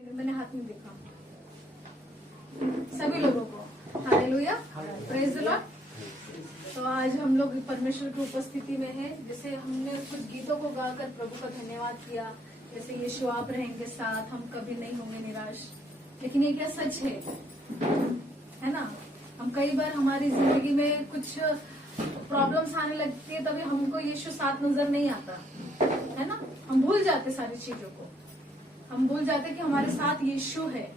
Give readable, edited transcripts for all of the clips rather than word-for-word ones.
मैंने हाथ में देखा सभी लोगों को। Hallelujah, praise the Lord. तो आज हम लोग परमेश्वर की उपस्थिति में हैं। जैसे हमने कुछ गीतों को गाकर प्रभु का धन्यवाद किया, जैसे यीशु आप रहेंगे साथ, हम कभी नहीं होंगे निराश। लेकिन ये क्या सच है ना? हम कई बार हमारी जिंदगी में कुछ प्रॉब्लम्स आने लगती है, तभी हमको यीशु साथ नजर नहीं आता है ना। हम भूल जाते सारी चीजों को, हम भूल जाते कि हमारे साथ यीशु है,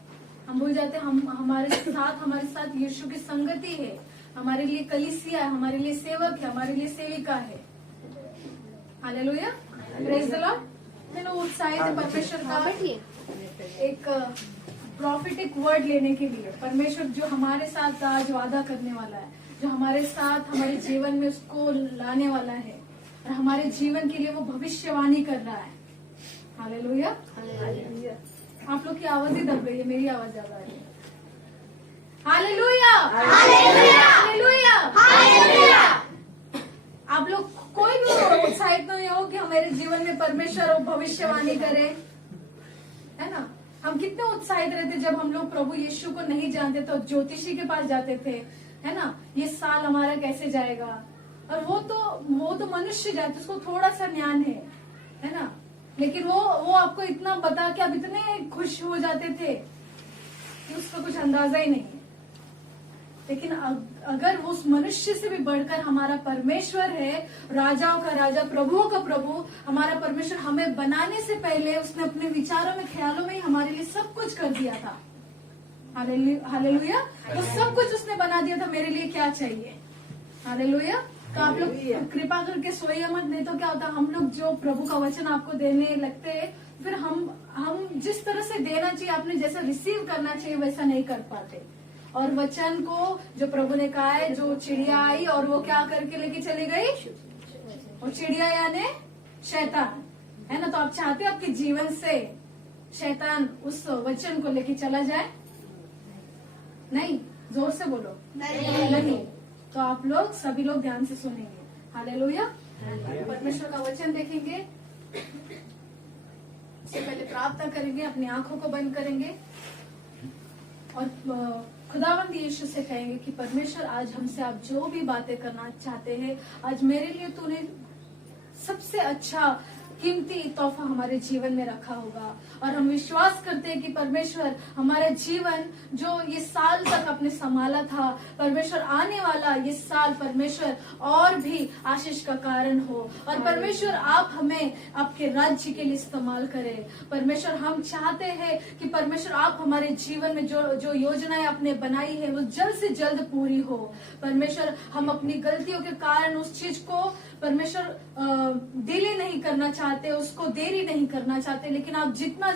हम भूल जाते हमारे साथ यीशु की संगति है, हमारे लिए कलीसिया है, हमारे लिए सेवक है, हमारे लिए सेविका है। Hallelujah, praise the Lord. मैं उत्साहित है परमेश्वर का एक प्रॉफिटिक वर्ड लेने के लिए। परमेश्वर जो हमारे साथ आज वादा करने वाला है, जो हमारे साथ हमारे जीवन में उसको लाने वाला है, और हमारे जीवन के लिए वो भविष्यवाणी कर रहा है। हालेलुया। आप लोग की आवाज ही दब गई है, मेरी आवाज ज्यादा आ रही है। Hallelujah, hallelujah, hallelujah. आप लोग कोई भी उत्साहित नहीं हो कि हमारे जीवन में परमेश्वर भविष्यवाणी करे, है ना? हम कितने उत्साहित रहते जब हम लोग प्रभु यीशु को नहीं जानते तो ज्योतिषी के पास जाते थे, है ना? ये साल हमारा कैसे जाएगा, और वो तो मनुष्य जाते, उसको थोड़ा सा ज्ञान है ना? लेकिन वो आपको इतना बता के आप इतने खुश हो जाते थे कि उसका कुछ अंदाजा ही नहीं है। लेकिन अगर वो उस मनुष्य से भी बढ़कर हमारा परमेश्वर है, राजाओं का राजा, प्रभुओं का प्रभु, हमारा परमेश्वर हमें बनाने से पहले उसने अपने विचारों में, ख्यालों में ही हमारे लिए सब कुछ कर दिया था। हालेलुया। तो सब कुछ उसने बना दिया था, मेरे लिए क्या चाहिए? हालेलुया। तो आप लोग कृपा करके सोइए मत, नहीं तो क्या होता, हम लोग जो प्रभु का वचन आपको देने लगते हैं, फिर हम जिस तरह से देना चाहिए, आपने जैसा रिसीव करना चाहिए वैसा नहीं कर पाते। और वचन को जो प्रभु ने कहा है, जो चिड़िया आई और वो क्या करके लेके चली गई, और चिड़िया यानी शैतान, है ना? तो आप चाहते हो आपके जीवन से शैतान उस वचन को लेके चला जाए? नहीं, जोर से बोलो नहीं। तो आप लोग सभी लोग ध्यान से सुनेंगे। हालेलुया। परमेश्वर का वचन देखेंगे, उससे पहले प्रार्थना करेंगे, अपनी आंखों को बंद करेंगे और खुदावंद यीशु से कहेंगे कि परमेश्वर आज हमसे आप जो भी बातें करना चाहते हैं, आज मेरे लिए तूने सबसे अच्छा कीमती तोहफा हमारे जीवन में रखा होगा। और हम विश्वास करते हैं कि परमेश्वर हमारे जीवन जो ये साल तक आपने संभाला था, परमेश्वर आने वाला ये साल परमेश्वर और भी आशीष का कारण हो, और परमेश्वर आप हमें आपके राज्य के लिए इस्तेमाल करें। परमेश्वर हम चाहते हैं कि परमेश्वर आप हमारे जीवन में जो योजनाएं आपने बनाई है वो जल्द से जल्द पूरी हो। परमेश्वर हम अपनी गलतियों के कारण उस चीज को परमेश्वर डिले नहीं करना चाहते, उसको देरी नहीं करना चाहते, लेकिन आप जितना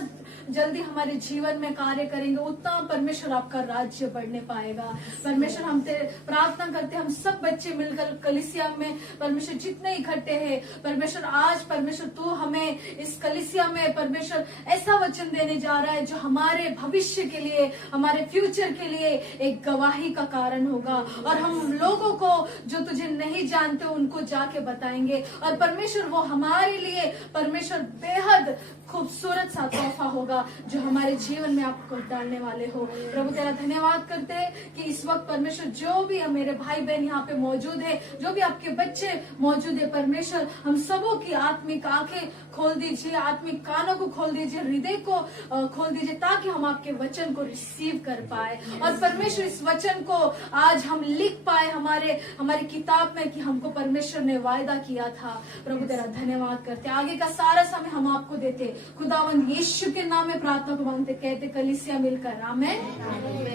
जल्दी हमारे जीवन में कार्य करेंगे उतना परमेश्वर आपका राज्य बढ़ने पाएगा। परमेश्वर हम प्रार्थना करते हैं, हम सब बच्चे मिलकर कलीसिया में परमेश्वर जितने इकट्ठे हैं, परमेश्वर आज परमेश्वर तू हमें इस कलीसिया में परमेश्वर ऐसा वचन देने जा रहा है जो हमारे भविष्य के लिए, हमारे फ्यूचर के लिए एक गवाही का कारण होगा। और हम लोगों को जो तुझे नहीं जानते उनको जाके बताएंगे, और परमेश्वर वो हमारे लिए परमेश्वर बेहद खूबसूरत सा तोहफा होगा जो हमारे जीवन में आपको डालने वाले हो। प्रभु तेरा धन्यवाद करते हैं कि इस वक्त परमेश्वर जो भी मेरे भाई बहन यहाँ पे मौजूद है, जो भी आपके बच्चे मौजूद है, परमेश्वर हम सबों की आत्मिक आंखें खोल दीजिए, आत्मिक कानों को खोल दीजिए, हृदय को खोल दीजिए, ताकि हम आपके वचन को रिसीव कर पाए। और परमेश्वर इस वचन को आज हम लिख पाए हमारी किताब में कि हमको परमेश्वर ने वायदा किया था। प्रभु तेरा धन्यवाद करते, आगे का सारा समय हम आपको देते, खुदावंद यीशु के नाम में प्रार्थना को मांगते, कहते कलीसिया मिलकर आमेन।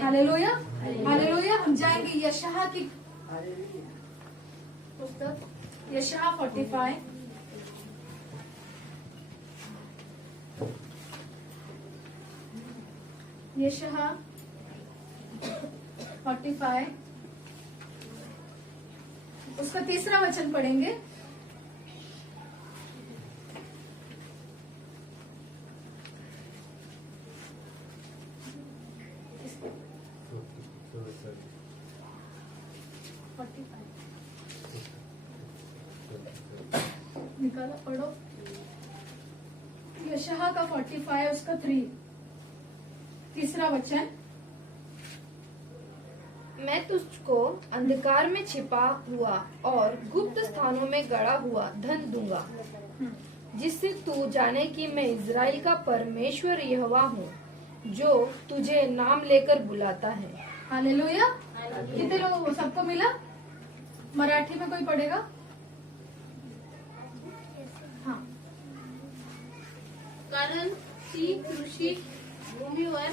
Hallelujah, hallelujah. हम जाएंगे यशायाह की पुस्तक, यशायाह 45, यशायाह 45 उसका 3रा वचन पढ़ेंगे। निकाला, पढ़ो। यशायाह का 45 उसका 3। तीसरा वचन, मैं तुझको अंधकार में छिपा हुआ और गुप्त स्थानों में गड़ा हुआ धन दूंगा, जिससे तू जाने कि मैं इज़राइल का परमेश्वर यहोवा हूँ, जो तुझे नाम लेकर बुलाता है। हालेलुया। कितने लोगों को सबको मिला? मराठी में कोई पढ़ेगा? हाँ। कारण ती कृषी भूमीवर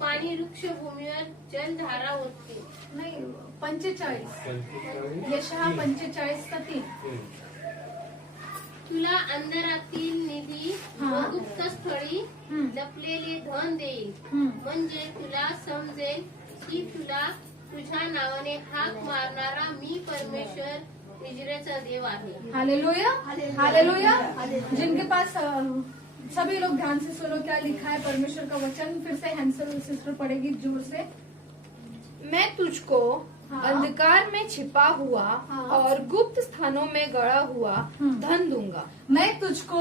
पाणी वृक्ष भूमीवर जलधारा होती. नाही, 45 यशः 45:3. तुला अंधारातील निधी हा. व गुप्त स्थळी लपलेले धन देईल, म्हणजे तुला समजेल की तुला तुझ्या नावाने हाक मारणारा मी परमेश्वर इजरायलचा देव आहे. Hallelujah, hallelujah. जिनके पास सभी लोग ध्यान से सुनो क्या लिखा है परमेश्वर का वचन। फिर से हैंसल सिस्टर पढ़ेगी जोर से। मैं तुझको हाँ। अंधकार में छिपा हुआ हाँ। और गुप्त स्थानों में गड़ा हुआ धन दूंगा। मैं तुझको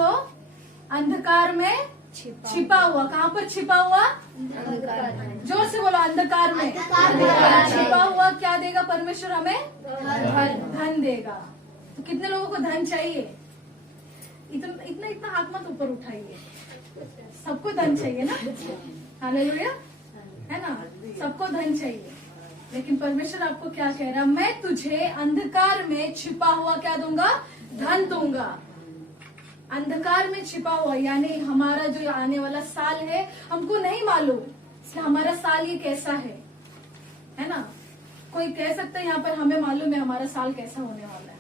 अंधकार में छिपा हुआ, कहाँ पर छिपा हुआ? जोर से बोलो, अंधकार में। छिपा हुआ क्या देगा परमेश्वर हमें? धन देगा। तो कितने लोगों को धन चाहिए? इतना इतना हाथ मत ऊपर उठाइए। सबको धन चाहिए ना? हालेलुया, है ना? सबको धन चाहिए, लेकिन परमेश्वर आपको क्या कह रहा है? मैं तुझे अंधकार में छिपा हुआ क्या दूंगा? धन दूंगा। अंधकार में छिपा हुआ यानी हमारा जो आने वाला साल है, हमको नहीं मालूम कि हमारा साल ये कैसा है ना? कोई कह सकता है यहाँ पर हमें मालूम है हमारा साल कैसा होने वाला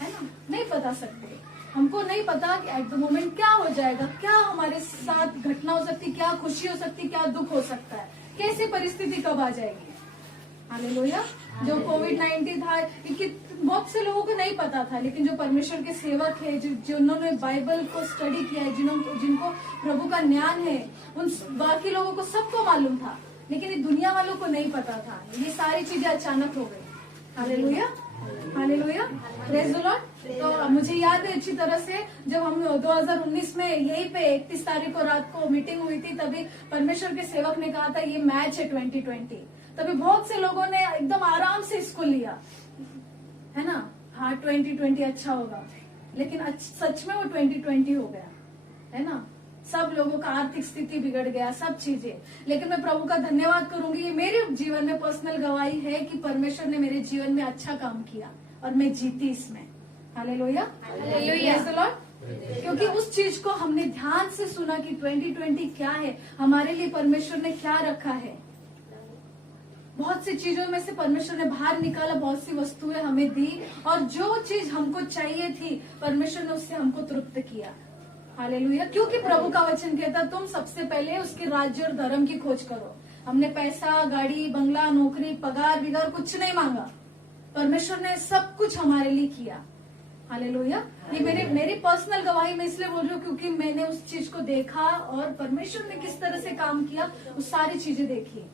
है ना? नहीं बता सकते। हमको नहीं पता कि एट द मोमेंट क्या हो जाएगा, क्या हमारे साथ घटना हो सकती, क्या खुशी हो सकती, क्या दुख हो सकता है, कैसी परिस्थिति कब आ जाएगी। हालेलुया। जो कोविड-19 था, बहुत से लोगों को नहीं पता था, लेकिन जो परमेश्वर के सेवक है, जिन्होंने बाइबल को स्टडी किया है, जिनको प्रभु का ज्ञान है, उन बाकी लोगों को सबको मालूम था, लेकिन ये दुनिया वालों को नहीं पता था। ये सारी चीजें अचानक हो गई। Hallelujah, hallelujah, praise the Lord. तो मुझे याद है अच्छी तरह से, जब हम 2019 में यहीं पे 31 तारीख को रात को मीटिंग हुई थी, तभी परमेश्वर के सेवक ने कहा था ये मैच है 2020। तभी बहुत से लोगों ने एकदम आराम से इसको लिया, है ना? हाँ, 2020 अच्छा होगा, लेकिन सच में वो 2020 हो गया, है ना? सब लोगों का आर्थिक स्थिति बिगड़ गया, सब चीजें। लेकिन मैं प्रभु का धन्यवाद करूंगी, ये मेरे जीवन में पर्सनल गवाही है कि परमेश्वर ने मेरे जीवन में अच्छा काम किया और मैं जीती इसमें। Hallelujah, hallelujah. क्योंकि उस चीज को हमने ध्यान से सुना कि 2020 क्या है, हमारे लिए परमेश्वर ने क्या रखा है। बहुत सी चीजों में से परमेश्वर ने बाहर निकाला, बहुत सी वस्तुएं हमें दी, और जो चीज हमको चाहिए थी परमेश्वर ने उससे हमको तृप्त किया। हालेलुया। क्योंकि प्रभु का वचन कहता तुम सबसे पहले उसके राज्य और धर्म की खोज करो। हमने पैसा, गाड़ी, बंगला, नौकरी, पगार बिगार कुछ नहीं मांगा, परमेश्वर ने सब कुछ हमारे लिए किया। हालेलुया। ये मेरी पर्सनल गवाही मैं इसलिए बोल रही हूँ क्योंकि मैंने उस चीज को देखा और परमेश्वर ने किस तरह से काम किया, वो सारी चीजें देखी।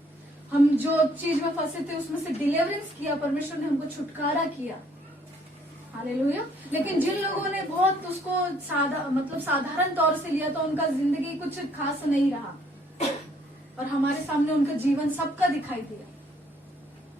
हम जो चीज में फंसे थे उसमें से डिलीवरेंस किया, परमेश्वर ने हमको छुटकारा किया। हालेलुया। लेकिन जिन लोगों ने बहुत उसको साधारण तौर से लिया, तो उनका जिंदगी कुछ खास नहीं रहा, और हमारे सामने उनका जीवन सबका दिखाई दिया।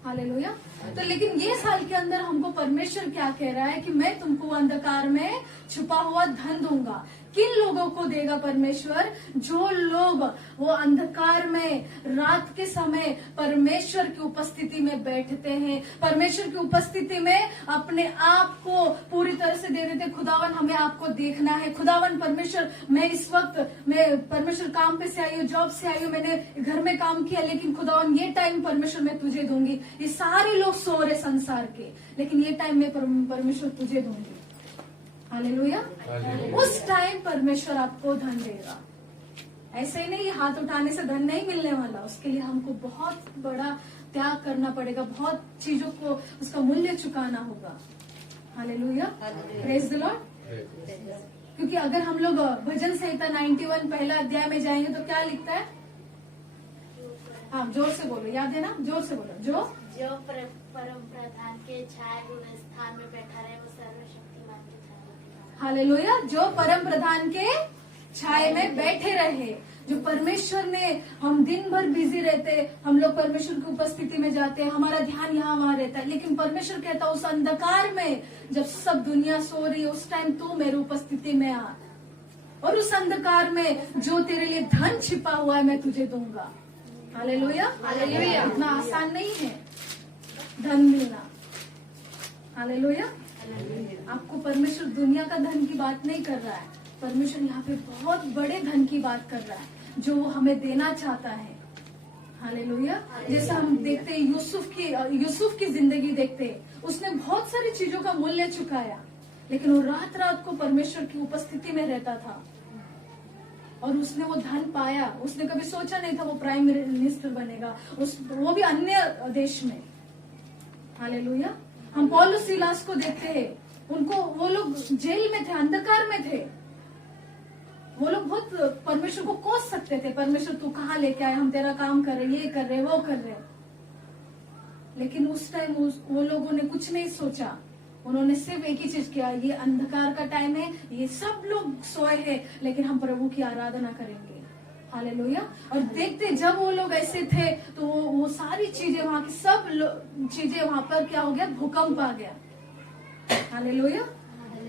हालेलुया। तो लेकिन ये साल के अंदर हमको परमेश्वर क्या कह रहा है कि मैं तुमको अंधकार में छुपा हुआ धन दूंगा। किन लोगों को देगा परमेश्वर? जो लोग वो अंधकार में रात के समय परमेश्वर की उपस्थिति में बैठते हैं, परमेश्वर की उपस्थिति में अपने आप को पूरी तरह से दे देते। खुदावन हमें आपको देखना है, खुदावन परमेश्वर मैं इस वक्त मैं परमेश्वर काम पे से आई हूँ, जॉब से आई हूँ, मैंने घर में काम किया, लेकिन खुदावन ये टाइम परमेश्वर मैं तुझे दूंगी। ये सारे लोग सो रहे संसार के, लेकिन ये टाइम मैं परमेश्वर तुझे दूंगी। हालेलुया। उस टाइम परमेश्वर आपको धन देगा। ऐसे ही नहीं, हाथ उठाने से धन नहीं मिलने वाला, उसके लिए हमको बहुत बड़ा त्याग करना पड़ेगा, बहुत चीजों को उसका मूल्य चुकाना होगा। Hallelujah, praise the Lord. क्योंकि अगर हम लोग भजन संहिता 91 पहला अध्याय में जाएंगे तो क्या लिखता है? हाँ, जोर से बोलो, याद है ना? जोर से बोलो। जो परम प्रधान के छाए हुए स्थान में बैठा रहे वो सर्वशक्तिमान के छाए। हालेलुया। जो परम प्रधान के छाए में बैठे रहे, जो परमेश्वर ने, हम दिन भर बिजी रहते, हम लोग परमेश्वर की उपस्थिति में जाते हैं, हमारा ध्यान यहाँ वहां रहता है, लेकिन परमेश्वर कहता है उस अंधकार में जब सब दुनिया सो रही है उस टाइम तू मेरी उपस्थिति में आ, और उस अंधकार में जो तेरे लिए धन छिपा हुआ है मैं तुझे दूंगा। Hallelujah, hallelujah. इतना आसान नहीं है धन मिलना। हालेलुया। आपको परमेश्वर दुनिया का धन की बात नहीं कर रहा है, परमेश्वर यहाँ पे बहुत बड़े धन की बात कर रहा है जो वो हमें देना चाहता है। हालेलुया। जैसे हम देखते हैं यूसुफ की जिंदगी देखते हैं, उसने बहुत सारी चीजों का मूल्य चुकाया, लेकिन वो रात रात को परमेश्वर की उपस्थिति में रहता था और उसने वो धन पाया। उसने कभी सोचा नहीं था वो प्राइम मिनिस्टर बनेगा, वो भी अन्य देश में। हालेलुया। हम पौलुस सिलास को देखते हैं, उनको, वो लोग जेल में थे, अंधकार में थे, वो लोग बहुत परमेश्वर को कोस सकते थे, परमेश्वर तू कहाँ लेके आए, हम तेरा काम कर रहे, ये कर रहे, वो कर रहे, लेकिन उस टाइम वो लोगों ने कुछ नहीं सोचा। उन्होंने सिर्फ एक ही चीज किया, ये अंधकार का टाइम है, ये सब लोग सोए हैं, लेकिन हम प्रभु की आराधना करेंगे। हालेलुया। और देखते जब वो लोग ऐसे थे तो वो सारी चीजें, वहां की सब चीजें, वहां पर क्या हो गया, भूकंप आ गया। Hallelujah,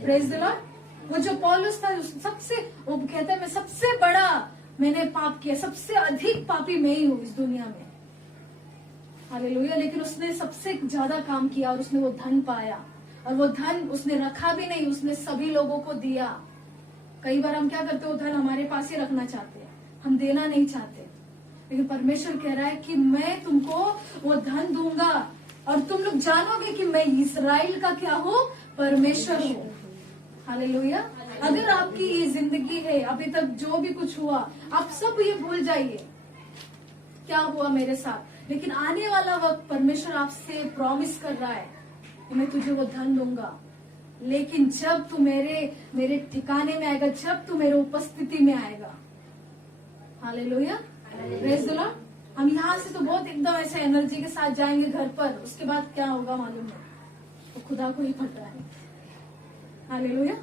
praise the Lord. वो जो पौलुस था सबसे, वो कहता है मैं सबसे बड़ा मैंने पाप किया, सबसे अधिक पापी मैं ही हूँ इस दुनिया में। हालेलुया। लेकिन उसने सबसे ज्यादा काम किया और उसने वो धन पाया, और वो धन उसने रखा भी नहीं, उसने सभी लोगों को दिया। कई बार हम क्या करते हैं, वो धन हमारे पास ही रखना चाहते हैं, हम देना नहीं चाहते, लेकिन परमेश्वर कह रहा है कि मैं तुमको वो धन दूंगा और तुम लोग जानोगे कि मैं इस्राएल का क्या हूँ, परमेश्वर हूँ। हालेलुया। अगर आपकी ये जिंदगी है, अभी तक जो भी कुछ हुआ आप सब ये भूल जाइए क्या हुआ मेरे साथ, लेकिन आने वाला वक्त परमेश्वर आपसे प्रॉमिस कर रहा है कि मैं तुझे वो धन दूंगा, लेकिन जब तू मेरे ठिकाने में आएगा, जब तू मेरे उपस्थिति में आएगा। Hallelujah, praise the Lord. हम यहाँ से तो बहुत एकदम ऐसे एनर्जी के साथ जाएंगे घर पर, उसके बाद क्या होगा मालूम है, वो खुदा को ही पता है। हालेलुया।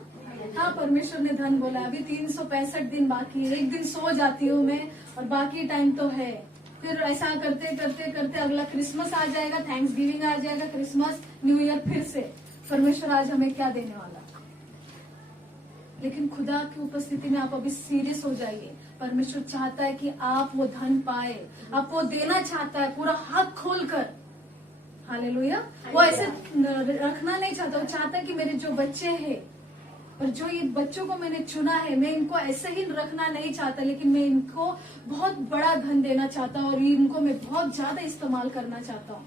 हाँ, परमेश्वर ने धन बोला, अभी 365 दिन बाकी है, एक दिन सो जाती हूँ मैं और बाकी टाइम तो है। फिर ऐसा करते करते करते अगला क्रिसमस आ जाएगा, थैंक्स गिविंग आ जाएगा, क्रिसमस, न्यू ईयर, फिर से परमेश्वर आज हमें क्या देने वाला। लेकिन खुदा की उपस्थिति में आप अभी सीरियस हो जाइए। परमेश्वर चाहता है कि आप वो धन पाए, आप वो देना चाहता है पूरा हाथ खोलकर। हालेलुया। वो ऐसे रखना नहीं चाहता, वो चाहता है कि मेरे जो बच्चे हैं और जो ये बच्चों को मैंने चुना है, मैं इनको ऐसे ही रखना नहीं चाहता, लेकिन मैं इनको बहुत बड़ा धन देना चाहता हूँ और इनको मैं बहुत ज्यादा इस्तेमाल करना चाहता हूँ।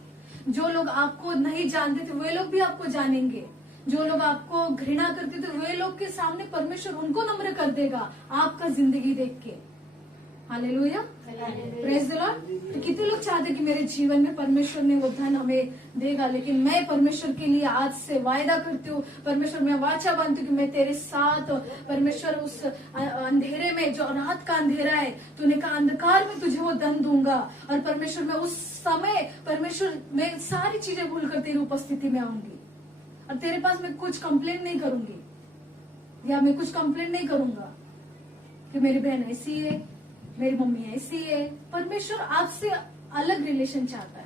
जो लोग आपको नहीं जानते थे वे लोग भी आपको जानेंगे, जो लोग आपको घृणा करते थे वे लोग के सामने परमेश्वर उनको नम्र कर देगा आपका जिंदगी देख के। Hallelujah, praise the Lord. तो कितने लोग चाहते कि मेरे जीवन में परमेश्वर ने वो धन हमें देगा, लेकिन मैं परमेश्वर के लिए आज से वायदा करती हूँ, परमेश्वर मैं वाचा बांधती हूँ कि मैं तेरे साथ, परमेश्वर उस अंधेरे में, जो रात का अंधेरा है, तूने कहा अंधकार में तुझे वो धन दूंगा, और परमेश्वर मैं उस समय, परमेश्वर मैं सारी चीजें भूल कर तेरी उपस्थिति में आऊंगी और तेरे पास मैं कुछ कंप्लेन नहीं करूंगी, या मैं कुछ कंप्लेन नहीं करूंगा कि मेरी बहन ऐसी है, मेरी मम्मी ऐसी है। परमेश्वर आपसे अलग रिलेशन चाहता है।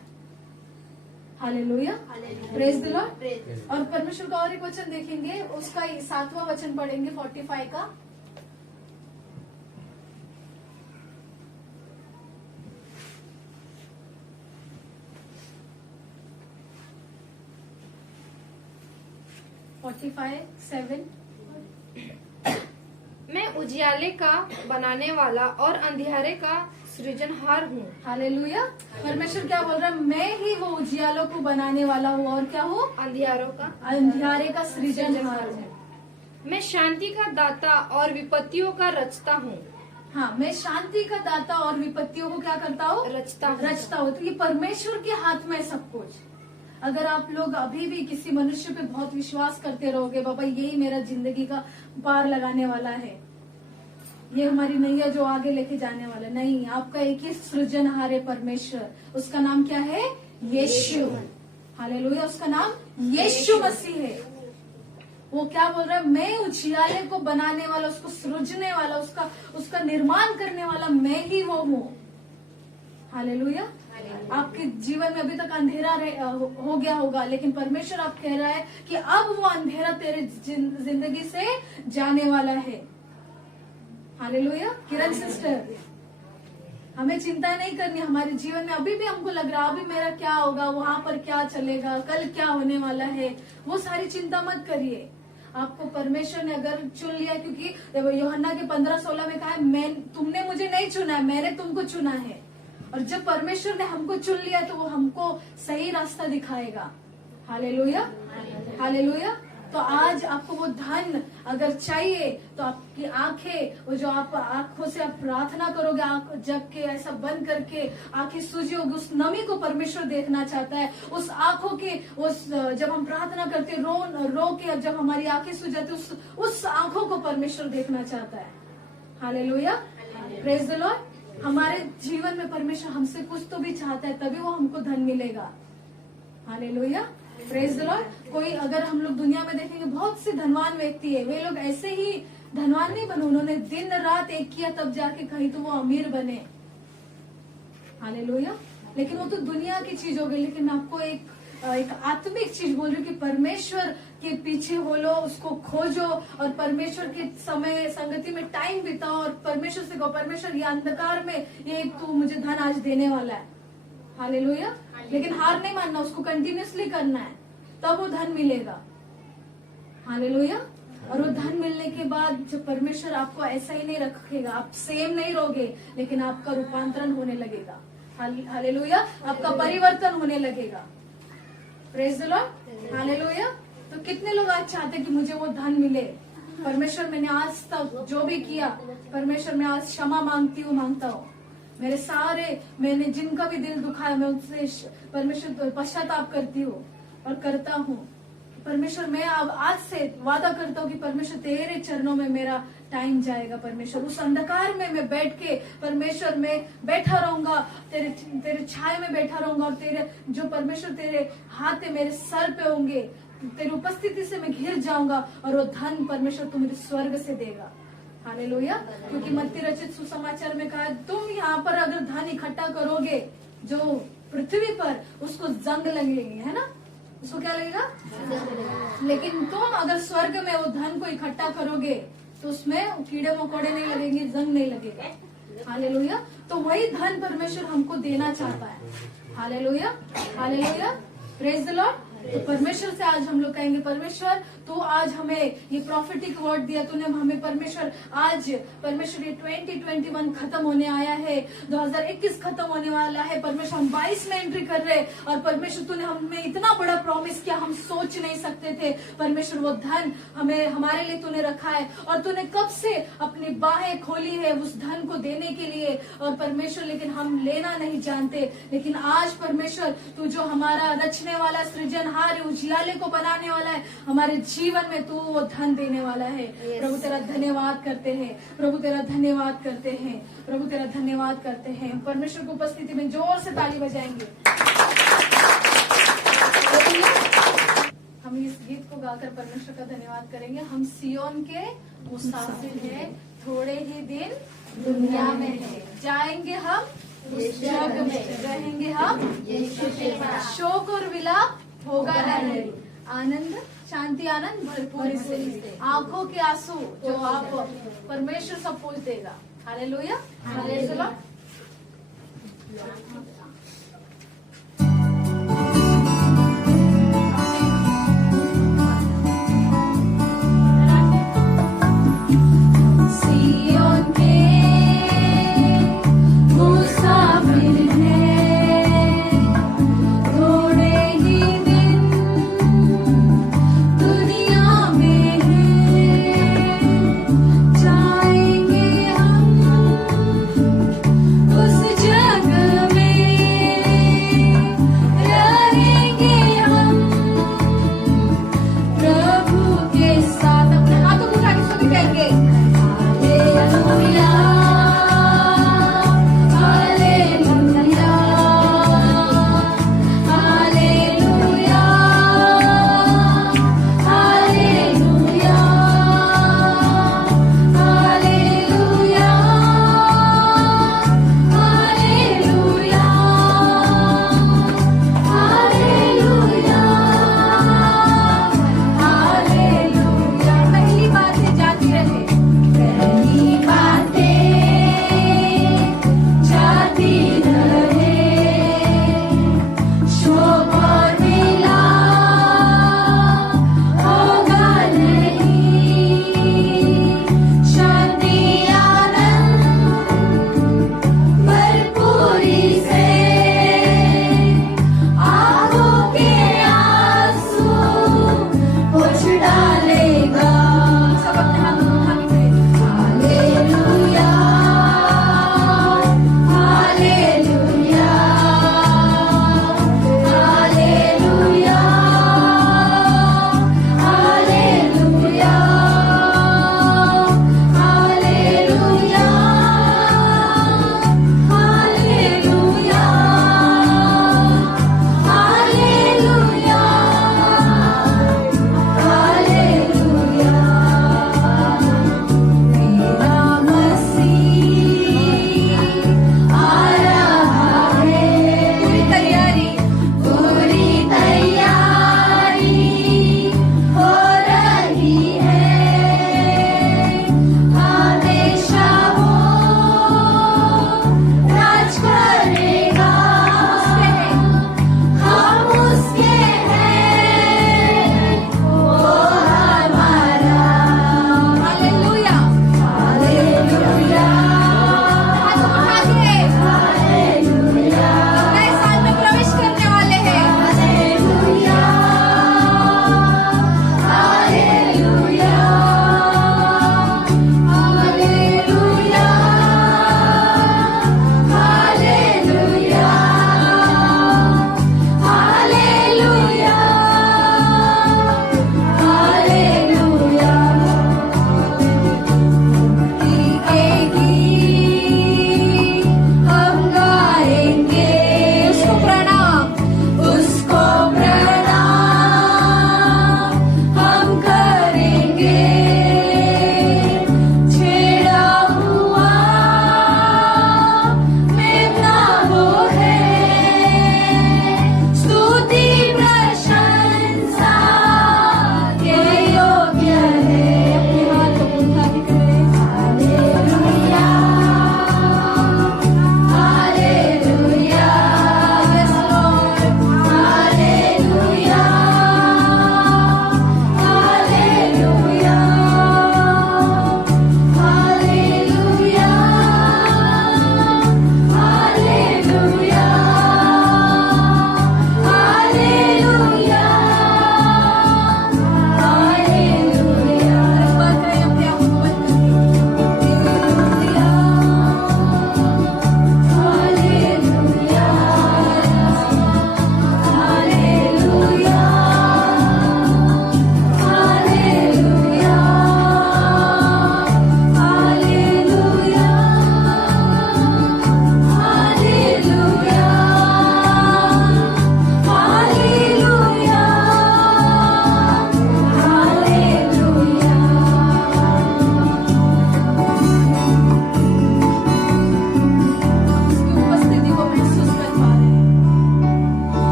Hallelujah, praise the Lord. और परमेश्वर का और एक वचन देखेंगे, उसका 7वां वचन पढ़ेंगे 45 का। मैं उजियाले का बनाने वाला और अंधियारे का सृजनहार हूँ। हालेलुया। परमेश्वर क्या बोल रहा है, मैं ही वो उजियालों को बनाने वाला हूँ और क्या हूँ, अंधियारे का सृजनहार हूँ। मैं शांति का दाता और विपत्तियों का रचता हूँ। हाँ, मैं शांति का दाता और विपत्तियों को क्या करता हूँ, रचता हूँ। तो ये परमेश्वर के हाथ में है सब कुछ। अगर आप लोग अभी भी किसी मनुष्य पे बहुत विश्वास करते रहोगे, बाबा यही मेरा जिंदगी का पार लगाने वाला है, ये हमारी नैया जो आगे लेके जाने वाला, नहीं, आपका एक ही सृजनहार है परमेश्वर। उसका नाम क्या है, यीशु। हालेलुया, उसका नाम यीशु मसीह है। वो क्या बोल रहा है, मैं उजियाले को बनाने वाला, उसको सृजने वाला, उसका निर्माण करने वाला मैं ही वो हूँ। हालेलुया। आपके जीवन में अभी तक अंधेरा हो गया होगा, लेकिन परमेश्वर आप कह रहा है कि अब वो अंधेरा तेरे जिंदगी से जाने वाला है। हालेलुया। किरण सिस्टर, हमें चिंता नहीं करनी। हमारे जीवन में अभी भी हमको लग रहा अभी मेरा क्या होगा, वहां पर क्या चलेगा, कल क्या होने वाला है, वो सारी चिंता मत करिए। आपको परमेश्वर ने अगर चुन लिया, क्योंकि यूहन्ना के 15:16 में कहा है, तुमने मुझे नहीं चुना है, मैंने तुमको चुना है। और जब परमेश्वर ने हमको चुन लिया तो वो हमको सही रास्ता दिखाएगा। Hallelujah, hallelujah. तो आज आपको वो धन अगर चाहिए तो आपकी आंखें, वो जो आप आंखों से आप प्रार्थना करोगे, आंख जब के ऐसा बंद करके आंखें सूजी होगी, उस नमी को परमेश्वर देखना चाहता है। उस आंखों के उस जब हम प्रार्थना करते रो के जब हमारी आंखें सूज जाती, उस आंखों को परमेश्वर देखना चाहता है। Hallelujah, praise the Lord. हमारे जीवन में परमेश्वर हमसे कुछ तो भी चाहता है, तभी वो हमको धन मिलेगा। Hallelujah, praise the Lord. कोई अगर हम लोग दुनिया में देखेंगे, बहुत से धनवान व्यक्ति है, वे लोग ऐसे ही धनवान नहीं बने, उन्होंने दिन रात एक किया तब जाके कहीं तो वो अमीर बने। हालेलुया। लेकिन वो तो दुनिया की चीज हो गई, लेकिन मैं आपको एक आत्मिक चीज बोल रही हूँ कि परमेश्वर के पीछे हो लो, उसको खोजो और परमेश्वर के समय संगति में टाइम बिताओ और परमेश्वर से कहो, परमेश्वर ये अंधकार में ये तू मुझे धन आज देने वाला है। हालेलुया। लेकिन हार नहीं मानना, उसको कंटिन्यूसली करना है, तब वो धन मिलेगा। हालेलुया। और वो धन मिलने के बाद जब परमेश्वर आपको ऐसा ही नहीं रखेगा, आप सेम नहीं रहोगे, लेकिन आपका रूपांतरण होने लगेगा। हालेलुया। आपका परिवर्तन होने लगेगा। Praise the Lord. हालेलुया। तो कितने लोग आज चाहते हैं कि मुझे वो धन मिले। परमेश्वर, मैंने आज तक जो भी किया, परमेश्वर मैं आज क्षमा मांगता हूँ। मैंने जिनका भी दिल दुखाया, मैं उनसे परमेश्वर पश्चाताप करती हूँ और करता हूँ। परमेश्वर, मैं अब आज से वादा करता हूँ कि परमेश्वर तेरे चरणों में मेरा टाइम जाएगा। परमेश्वर, उस अंधकार में मैं बैठ के परमेश्वर में बैठा रहूंगा, तेरे छाया में बैठा रहूंगा, और तेरे जो परमेश्वर तेरे हाथ मेरे सर पे होंगे, तेरी उपस्थिति से मैं घिर जाऊंगा और वो धन परमेश्वर तू मुझे स्वर्ग से देगा। हालेलुया। क्योंकि मत्ती रचित सुसमाचार में कहा, तुम यहाँ पर अगर धन इकट्ठा करोगे जो पृथ्वी पर, उसको जंग लगेंगे, है ना, उसको क्या लगेगा, लेकिन तुम अगर स्वर्ग में वो धन को इकट्ठा करोगे तो उसमें कीड़े मकोड़े नहीं लगेंगे, जंग नहीं लगेगा। हालेलुया। तो वही धन परमेश्वर हमको देना चाहता है। Hallelujah, hallelujah, praise the Lord. तो परमेश्वर से आज हम लोग कहेंगे, परमेश्वर तू आज हमें ये प्रॉफिटिक वर्ड दिया, तूने हमें परमेश्वर आज परमेश्वर ये 2021 खत्म होने आया है, 2021 खत्म होने वाला है। परमेश्वर हम 22 में एंट्री कर रहे हैं और परमेश्वर तूने हमें इतना बड़ा प्रॉमिस किया, हम सोच नहीं सकते थे। परमेश्वर वो धन हमारे लिए तूने रखा है और तूने कब से अपनी बाहें खोली है उस धन को देने के लिए। और परमेश्वर, लेकिन हम लेना नहीं जानते, लेकिन आज परमेश्वर तू जो हमारा रचने वाला, सृजनहार, उजियाले को बनाने वाला है, हमारे जीवन में तू वो धन देने वाला है। प्रभु तेरा धन्यवाद करते हैं, प्रभु तेरा धन्यवाद करते हैं, प्रभु तेरा धन्यवाद करते हैं। परमेश्वर की उपस्थिति में जोर से ताली बजाएंगे। हम इस गीत को गाकर परमेश्वर का धन्यवाद करेंगे। हम सियोन के मुसाफिर हैं, थोड़े ही दिन दुनिया में है, जाएंगे हम उस जग में, रहेंगे हम यीशु के पास। शोक और विलाप होगा नहीं, आनंद, शांति, आनंद भरपूर से, आंखों के आंसू जो आप परमेश्वर सब पूछ देगा। Hallelujah, hallelujah. सियोन के मुसाफिर हैं, थोड़े ही दिन दुनिया में हैं, जाएंगे हम उस जग में।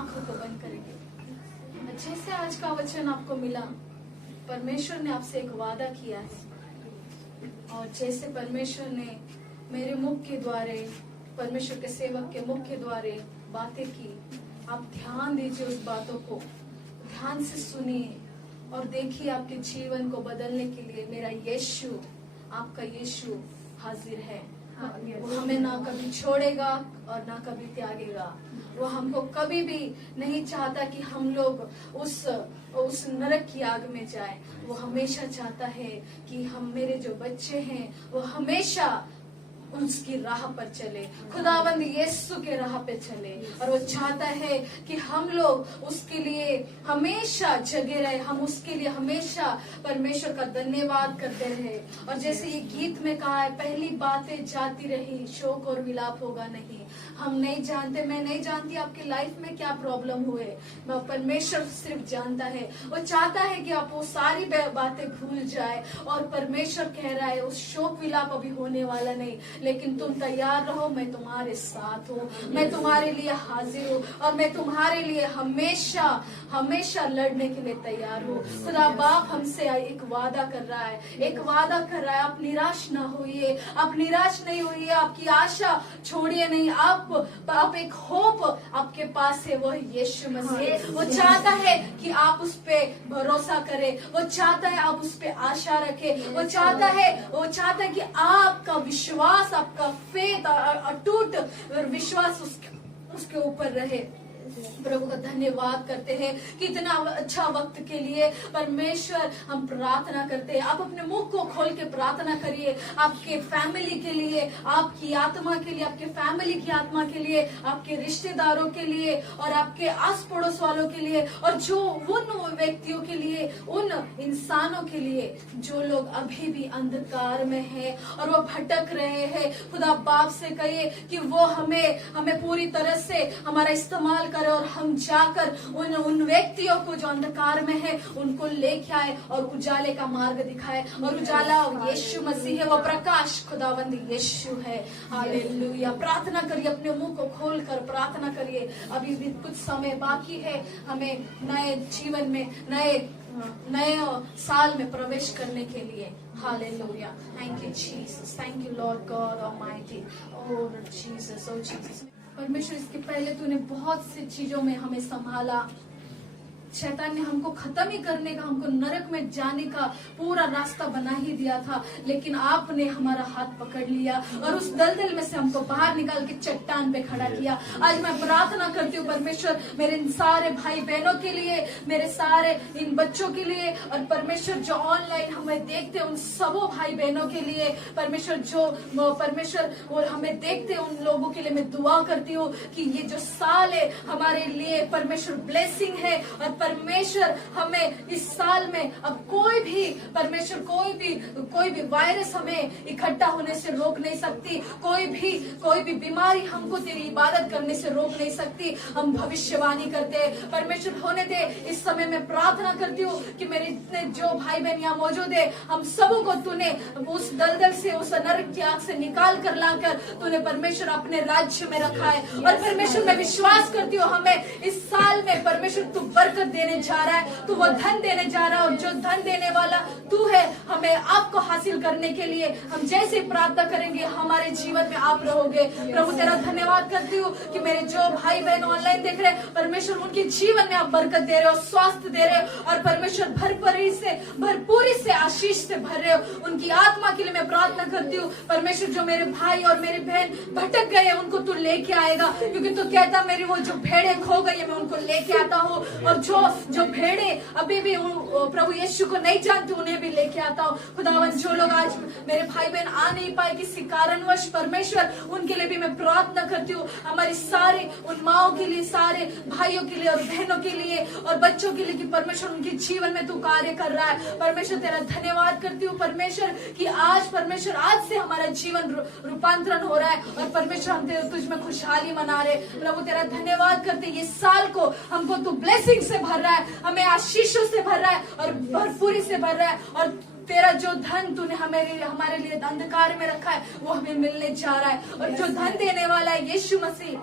आंखों को बंद करेंगे। जैसे आज का वचन आपको मिला, परमेश्वर ने आपसे एक वादा किया है, और जैसे परमेश्वर ने मेरे मुख के द्वारे, परमेश्वर के सेवक के मुख के द्वारे बातें की, आप ध्यान दीजिए उस बातों को, ध्यान से सुनिए और देखिए आपके जीवन को बदलने के लिए मेरा यीशु, आपका यीशु हाजिर है। वो हमें ना कभी छोड़ेगा और ना कभी त्यागेगा। वो हमको कभी भी नहीं चाहता कि हम लोग उस नरक की आग में जाए। वो हमेशा चाहता है कि हम, मेरे जो बच्चे हैं, वो हमेशा उसकी राह पर चले, खुदावंद यीशु के राह पे चले। और वो चाहता है कि हम लोग उसके लिए हमेशा जगे रहे, हम उसके लिए हमेशा परमेश्वर का धन्यवाद करते रहे। और जैसे ये गीत में कहा है, पहली बातें जाती रही, शोक और विलाप होगा नहीं। हम नहीं जानते, मैं नहीं जानती आपकी लाइफ में क्या प्रॉब्लम हुए, परमेश्वर सिर्फ जानता है। वो चाहता है कि आप वो सारी बातें भूल जाए, और परमेश्वर कह रहा है उस शोक विलाप अभी होने वाला नहीं, लेकिन तुम तैयार रहो, मैं तुम्हारे साथ हूँ, मैं तुम्हारे लिए हाजिर हूँ, और मैं तुम्हारे लिए हमेशा हमेशा लड़ने के लिए तैयार हूँ। खुदा बाप हमसे एक वादा कर रहा है, एक वादा कर रहा है, आप निराश ना होइए, आप निराश नहीं होइए, आपकी आशा छोड़िए नहीं। आप एक होप आपके पास है, वो यीशु मसीह। वो चाहता है कि आप उस पे भरोसा करें, वो चाहता है आप उस पे आशा रखें, वो चाहता है कि आपका विश्वास, आपका फेथ, अटूट विश्वास उसके ऊपर रहे। प्रभु का धन्यवाद करते हैं कि इतना अच्छा वक्त के लिए परमेश्वर हम प्रार्थना करते हैं। आप अपने मुख को खोल के प्रार्थना करिए, आपके फैमिली के लिए, आपकी आत्मा के लिए, आपके फैमिली की आत्मा के लिए, आपके रिश्तेदारों के लिए, और आपके आस पड़ोस वालों के लिए, और जो उन व्यक्तियों के लिए, उन इंसानों के लिए जो लोग अभी भी अंधकार में हैं और वो भटक रहे हैं। खुदा बाप से कहिए कि वो हमें पूरी तरह से हमारा इस्तेमाल करे, और हम जाकर उन व्यक्तियों को जो अंधकार में है उनको लेके आए और उजाले का मार्ग दिखाए। और उजाला यीशु मसीह है, वो प्रकाश खुदावंद यीशु है। हालेलुया। प्रार्थना करिए, अपने मुंह को खोलकर प्रार्थना करिए। अभी भी कुछ समय बाकी है हमें नए जीवन में, नए साल में प्रवेश करने के लिए। Hallelujah. Thank you Jesus, thank you Lord God almighty. Oh Jesus, oh Jesus. परमेश्वर, इसके पहले तूने बहुत सी चीजों में हमें संभाला। शैतान ने हमको खत्म ही करने का, हमको नरक में जाने का पूरा रास्ता बना ही दिया था, लेकिन आपने हमारा हाथ पकड़ लिया और उस दलदल में से हमको बाहर निकाल के चट्टान पे खड़ा किया। आज मैं प्रार्थना करती हूँ परमेश्वर, मेरे इन सारे भाई बहनों के लिए, मेरे सारे इन बच्चों के लिए, और परमेश्वर जो ऑनलाइन हमें देखते उन सबों भाई बहनों के लिए, परमेश्वर जो परमेश्वर वो हमें देखते उन लोगों के लिए मैं दुआ करती हूँ कि ये जो साल है हमारे लिए परमेश्वर ब्लेसिंग है। और परमेश्वर हमें इस साल में अब कोई भी परमेश्वर कोई भी वायरस हमें इकट्ठा होने से रोक नहीं सकती, कोई भी बीमारी हमको तेरी इबादत करने से रोक नहीं सकती। हम भविष्यवाणी करते हैं परमेश्वर, होने दे। इस समय मैं प्रार्थना करती हूँ कि मेरे जितने जो भाई बहन यहाँ मौजूद है, हम सबों को तूने उस दलदल से, उस नरक की आग से निकाल कर लाकर तूने परमेश्वर अपने राज्य में रखा है। और परमेश्वर मैं विश्वास करती हूँ हमें इस साल में परमेश्वर तू बरकत देने जा रहा है, तू वो धन देने जा रहा है, और जो धन देने वाला तू है, हमें आपको हासिल करने के लिए हम जैसे प्रार्थना करेंगे हमारे जीवन में आप रहोगे। प्रभु तेरा धन्यवाद करती हूँ कि मेरे जो भाई बहन ऑनलाइन देख रहे हैं परमेश्वर, उनके जीवन में आप बरकत दे रहे हो, स्वास्थ्य दे रहे हो, और परमेश्वर भरपूरी से आशीष से भर रहे हो। उनकी आत्मा के लिए मैं प्रार्थना करती हूँ परमेश्वर, जो मेरे भाई और मेरी बहन भटक गए उनको तू लेके आएगा, क्योंकि तू कहता मेरी वो जो भेड़े खो गई है मैं उनको लेके आता हूँ, और जो भेड़े अभी भी प्रभु यीशु को नहीं जानते उन्हें भी लेके आता हूँ। खुदावन, जो लोग आज मेरे भाई बहन आ नहीं पाए किसी कारणवश परमेश्वर, उनके लिए भी मैं प्रार्थना करती हूँ। हमारी सारे उन माओं के लिए, सारे भाइयों के लिए और बहनों के लिए और बच्चों के लिए कि परमेश्वर उनके जीवन में तू कार्य कर रहा है। परमेश्वर तेरा धन्यवाद करती हूँ परमेश्वर कि आज परमेश्वर आज से हमारा जीवन रूपांतरण हो रहा है, और परमेश्वर हम तुझ में खुशहाली मना रहे। प्रभु तेरा धन्यवाद करते, ये साल को हमको तू ब्लेसिंग से भर रहा है, हमें आशीषों से भर रहा है और भरपूरी से भर रहा है, और तेरा जो धन तूने हमारे लिए अंधकार में रखा है वो हमें मिलने जा रहा है। और जो धन देने वाला है यीशु मसीह,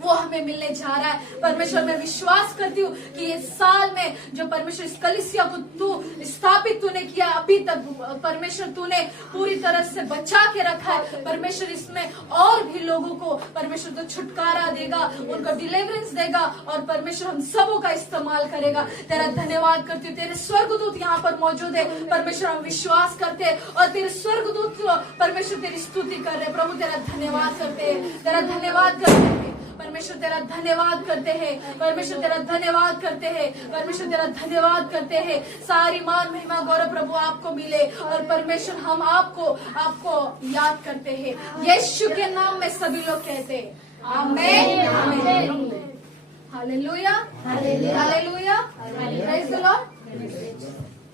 वो हमें मिलने जा रहा है। परमेश्वर मैं विश्वास करती हूँ कि ये साल में जो परमेश्वर इस कलीसिया को तू स्थापित तूने किया, अभी तक परमेश्वर तूने पूरी तरह से बचा के रखा है। परमेश्वर इसमें और भी लोगों को परमेश्वर तो छुटकारा देगा, उनको डिलीवरेंस देगा और परमेश्वर हम सबों का इस्तेमाल करेगा। तेरा धन्यवाद करती हूँ, तेरे स्वर्गदूत यहाँ पर मौजूद है। परमेश्वर हम विश्वास करते हैं और तेरे स्वर्गदूत परमेश्वर तेरी स्तुति कर रहे हैं। प्रभु तेरा धन्यवाद करते हैं, तेरा धन्यवाद करते हैं परमेश्वर, तेरा धन्यवाद करते हैं परमेश्वर, तेरा धन्यवाद करते हैं परमेश्वर, तेरा धन्यवाद करते हैं। सारी मान महिमा गौरव प्रभु आपको मिले और परमेश्वर हम आपको याद करते हैं। यीशु के नाम में सभी लोग कहते हैं आमीन आमीन। Hallelujah hallelujah, praise the Lord.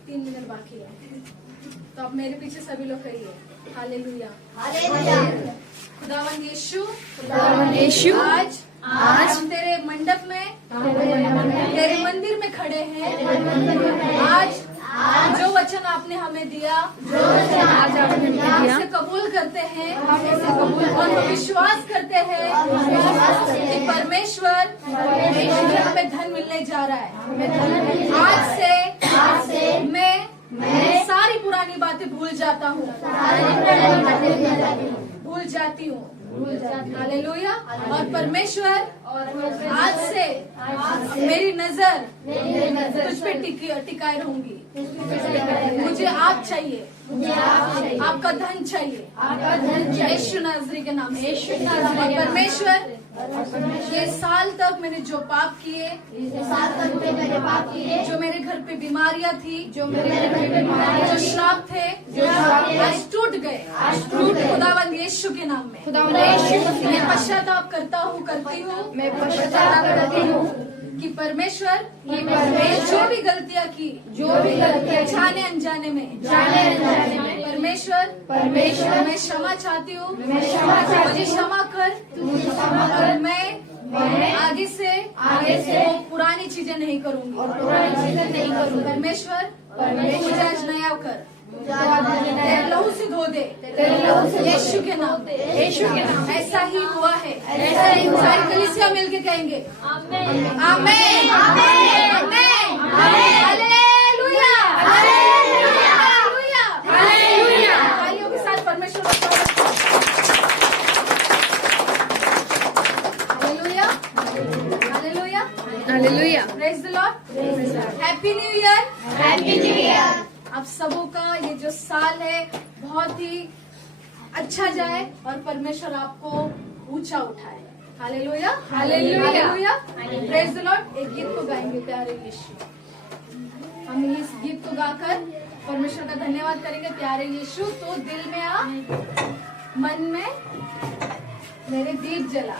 3 minute बाकी है तो अब मेरे पीछे सभी लोग कहिए हालेलुया हालेलुया। खुदावन यीशु आज हम तेरे मंडप में, तेरे मंदिर में खड़े हैं। आज जो वचन आपने हमें दिया, हम इसे कबूल करते हैं और हम विश्वास करते हैं कि परमेश्वर हमें धन मिलने जा रहा है। आज से मैं सारी पुरानी बातें भूल जाता हूँ, भूल जाती हूँ। हालेलुया। और परमेश्वर आज से मेरी नजर तुझ पे टिकाए रहूंगी। मुझे आप चाहिए, आपका धन चाहिए यीशु नाज़री के नाम से। और परमेश्वर ये साल तक मैंने जो पाप किए, जो मेरे घर पे बीमारियां थी, जो श्राप थे, आज टूट गए खुदावंद यीशु के नाम में। मैं पश्चाताप करता हूँ, करती हूँ कि परमेश्वर जो भी गलतियाँ की, जाने अनजाने में परमेश्वर मैं क्षमा चाहती हूँ, मुझे क्षमा कर। और मैं आगे से वो पुरानी चीजें नहीं करूँगी। परमेश्वर मुझे आज नया कर, तेरे लहू से धो दे यीशु के नाम। ऐसा ही हुआ है, सारी कलीसिया मिलके कहेंगे आमीन आमीन आमीन हालेलुया हालेलुया हालेलुया। तालियों के साथ परमेश्वर hallelujah hallelujah hallelujah. Praise the Lord. Happy new year, happy new year. आप सबों का ये जो साल है बहुत ही अच्छा जाए और परमेश्वर आपको ऊंचा उठाए। Hallelujah hallelujah. Praise the Lord. एक गीत को गाएंगे प्यारे यीशु। हम इस गीत को गाकर परमेश्वर का धन्यवाद करेंगे। प्यारे यीशु तो दिल में आ, मन में मेरे दीप जला।